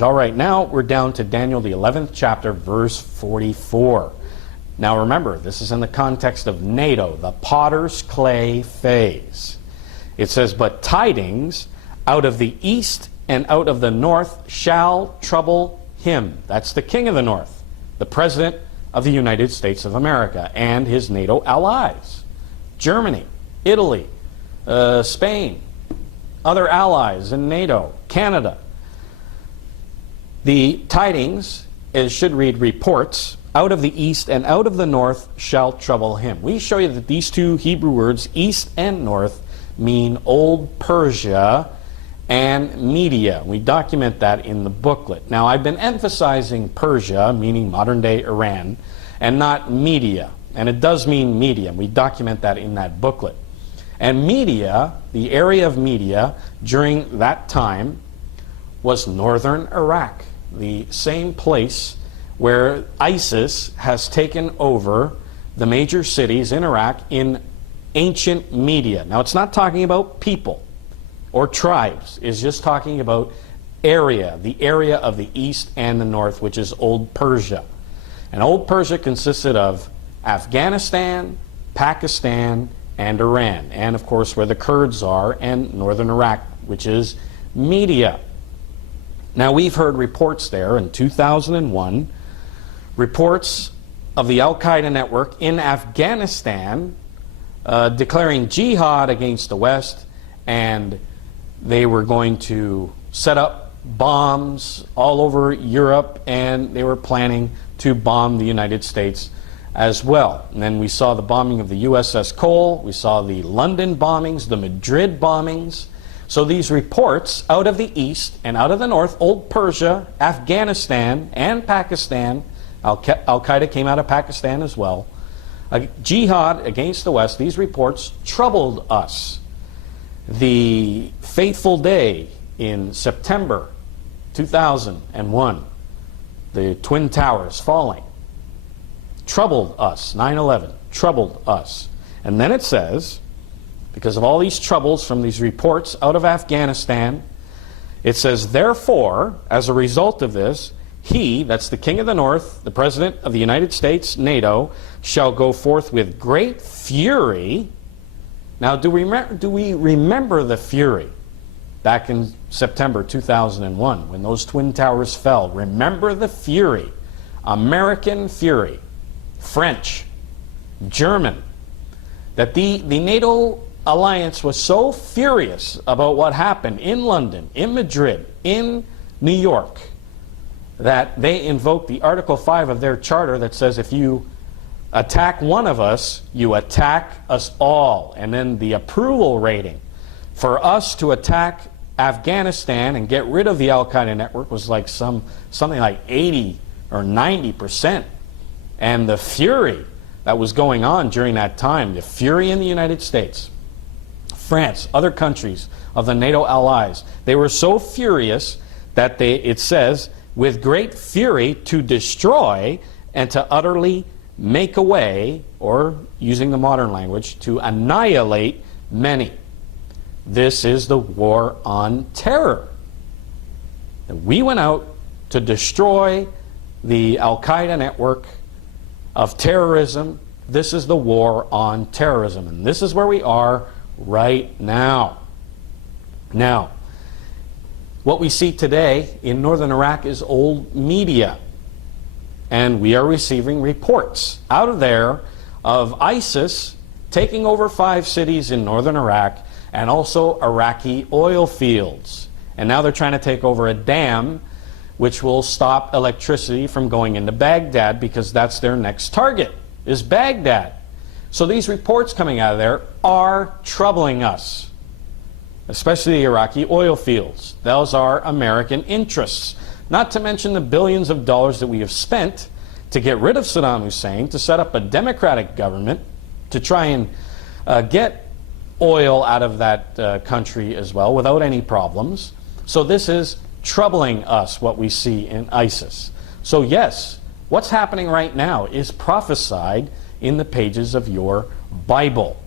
All right, now we're down to Daniel, the 11th chapter, verse 44. Now remember, this is in the context of NATO, the potter's clay phase. It says, but tidings out of the east and out of the north shall trouble him. That's the king of the north, the president of the United States of America and his NATO allies. Germany, Italy, Spain, other allies in NATO, Canada. The tidings should read reports out of the east and out of the north shall trouble him. We show you that these two Hebrew words, east and north, mean Old Persia and Media. We document that in the booklet. Now, I've been emphasizing Persia, meaning modern-day Iran, and not Media. And it does mean Media. We document that in that booklet. And Media, the area of Media during that time, was northern Iraq, the same place where ISIS has taken over the major cities in Iraq in ancient Media. Now, it's not talking about people or tribes. It's just talking about area, the area of the east and the north, which is Old Persia. And Old Persia consisted of Afghanistan, Pakistan, and Iran, and of course where the Kurds are, and northern Iraq, which is Media. Now, we've heard reports there in 2001, reports of the Al-Qaeda network in Afghanistan declaring jihad against the West, and they were going to set up bombs all over Europe, and they were planning to bomb the United States as well. And then we saw the bombing of the USS Cole, we saw the London bombings, the Madrid bombings. So these reports out of the east and out of the north, Old Persia, Afghanistan, and Pakistan, Al-Qaeda came out of Pakistan as well, jihad against the West, these reports troubled us. The fateful day in September 2001, the Twin Towers falling, troubled us. 9/11 troubled us. And then it says, because of all these troubles from these reports out of Afghanistan, it says, therefore, as a result of this, he, that's the king of the north, the president of the United States, NATO, shall go forth with great fury. Now, do we remember the fury back in September 2001 when those Twin Towers fell? Remember the fury. American fury, French, German, that the NATO alliance was so furious about what happened in London, in Madrid, in New York, that they invoked the Article 5 of their charter that says if you attack one of us, you attack us all. And then the approval rating for us to attack Afghanistan and get rid of the Al-Qaeda network was like something like 80 or 90%. And the fury that was going on during that time, the fury in the United States, France, other countries of the NATO allies, they were so furious that it says, with great fury to destroy and to utterly make away, or using the modern language, to annihilate many. This is the war on terror. And we went out to destroy the Al-Qaeda network of terrorism. This is the war on terrorism. And this is where we are right now. Now, what we see today in northern Iraq is old Media. And we are receiving reports out of there of ISIS taking over 5 cities in northern Iraq and also Iraqi oil fields. And now they're trying to take over a dam which will stop electricity from going into Baghdad, because that's their next target, is Baghdad. So these reports coming out of there are troubling us, especially the Iraqi oil fields. Those are American interests. Not to mention the billions of dollars that we have spent to get rid of Saddam Hussein, to set up a democratic government, to try and get oil out of that country as well without any problems. So this is troubling us, what we see in ISIS. So yes, what's happening right now is prophesied in the pages of your Bible.